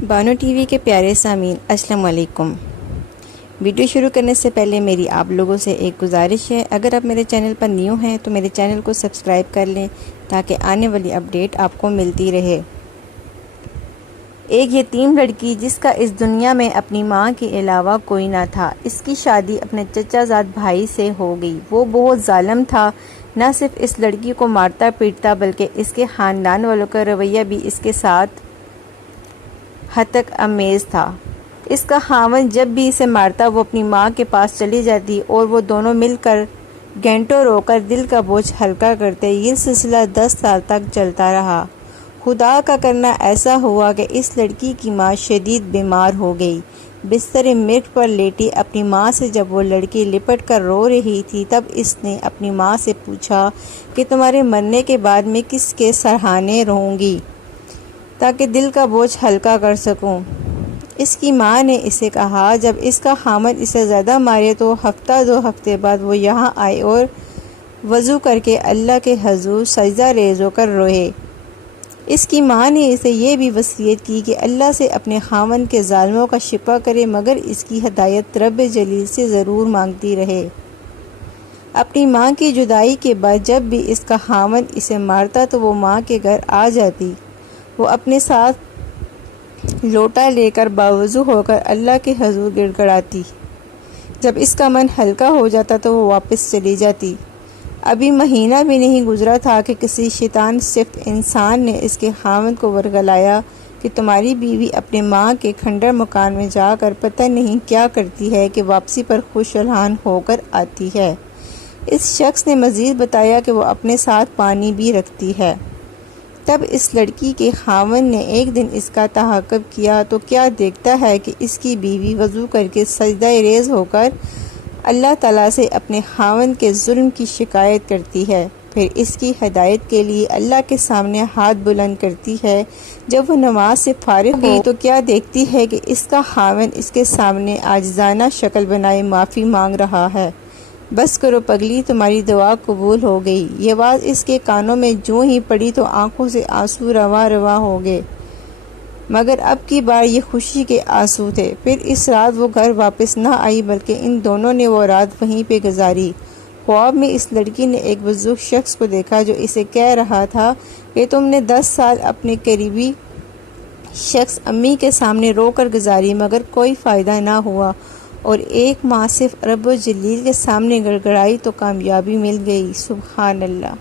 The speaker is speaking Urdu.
بانو ٹی وی کے پیارے سامعین السلام علیکم۔ ویڈیو شروع کرنے سے پہلے میری آپ لوگوں سے ایک گزارش ہے، اگر آپ میرے چینل پر نیو ہیں تو میرے چینل کو سبسکرائب کر لیں تاکہ آنے والی اپڈیٹ آپ کو ملتی رہے۔ ایک یتیم لڑکی جس کا اس دنیا میں اپنی ماں کے علاوہ کوئی نہ تھا، اس کی شادی اپنے چچا زاد بھائی سے ہو گئی۔ وہ بہت ظالم تھا، نہ صرف اس لڑکی کو مارتا پیٹتا بلکہ اس کے خاندان والوں کا رویہ بھی اس کے ساتھ ہتک امیز تھا۔ اس کا خاوند جب بھی اسے مارتا وہ اپنی ماں کے پاس چلی جاتی اور وہ دونوں مل کر گھنٹوں رو کر دل کا بوجھ ہلکا کرتے۔ یہ سلسلہ 10 سال تک چلتا رہا۔ خدا کا کرنا ایسا ہوا کہ اس لڑکی کی ماں شدید بیمار ہو گئی۔ بستر مرگ پر لیٹی اپنی ماں سے جب وہ لڑکی لپٹ کر رو رہی تھی تب اس نے اپنی ماں سے پوچھا کہ تمہارے مرنے کے بعد میں کس کے سراہنے رہوں گی تاکہ دل کا بوجھ ہلکا کر سکوں۔ اس کی ماں نے اسے کہا جب اس کا خاوند اسے زیادہ مارے تو ہفتہ 2 ہفتے بعد وہ یہاں آئے اور وضو کر کے اللہ کے حضور سجدہ ریز ہو کر روئے۔ اس کی ماں نے اسے یہ بھی وصیت کی کہ اللہ سے اپنے خاوند کے ظالموں کا شفا کرے مگر اس کی ہدایت رب جلیل سے ضرور مانگتی رہے۔ اپنی ماں کی جدائی کے بعد جب بھی اس کا خاوند اسے مارتا تو وہ ماں کے گھر آ جاتی۔ وہ اپنے ساتھ لوٹا لے کر باوضو ہو کر اللہ کے حضور گڑ گڑاتی۔ جب اس کا من ہلکا ہو جاتا تو وہ واپس چلی جاتی۔ ابھی مہینہ بھی نہیں گزرا تھا کہ کسی شیطان صفت انسان نے اس کے خاوند کو ورگلایا کہ تمہاری بیوی اپنے ماں کے کھنڈر مکان میں جا کر پتہ نہیں کیا کرتی ہے کہ واپسی پر خوش الحان ہو کر آتی ہے۔ اس شخص نے مزید بتایا کہ وہ اپنے ساتھ پانی بھی رکھتی ہے۔ تب اس لڑکی کے خاوند نے ایک دن اس کا تعاقب کیا تو کیا دیکھتا ہے کہ اس کی بیوی وضو کر کے سجدہ ریز ہو کر اللہ تعالیٰ سے اپنے خاوند کے ظلم کی شکایت کرتی ہے، پھر اس کی ہدایت کے لیے اللہ کے سامنے ہاتھ بلند کرتی ہے۔ جب وہ نماز سے فارغ ہوئی تو کیا دیکھتی ہے کہ اس کا خاوند اس کے سامنے عاجزانہ شکل بنائے معافی مانگ رہا ہے۔ بس کرو پگلی، تمہاری دعا قبول ہو گئی۔ یہ بات اس کے کانوں میں جوں ہی پڑی تو آنکھوں سے آنسو رواں رواں ہو گئے، مگر اب کی بار یہ خوشی کے آنسو تھے۔ پھر اس رات وہ گھر واپس نہ آئی بلکہ ان دونوں نے وہ رات وہیں پہ گزاری۔ خواب میں اس لڑکی نے ایک بزرگ شخص کو دیکھا جو اسے کہہ رہا تھا کہ تم نے 10 سال اپنے قریبی شخص امی کے سامنے رو کر گزاری مگر کوئی فائدہ نہ ہوا، اور 1 ماہ صرف رب جلیل کے سامنے گڑگڑائی تو کامیابی مل گئی۔ سبحان اللہ۔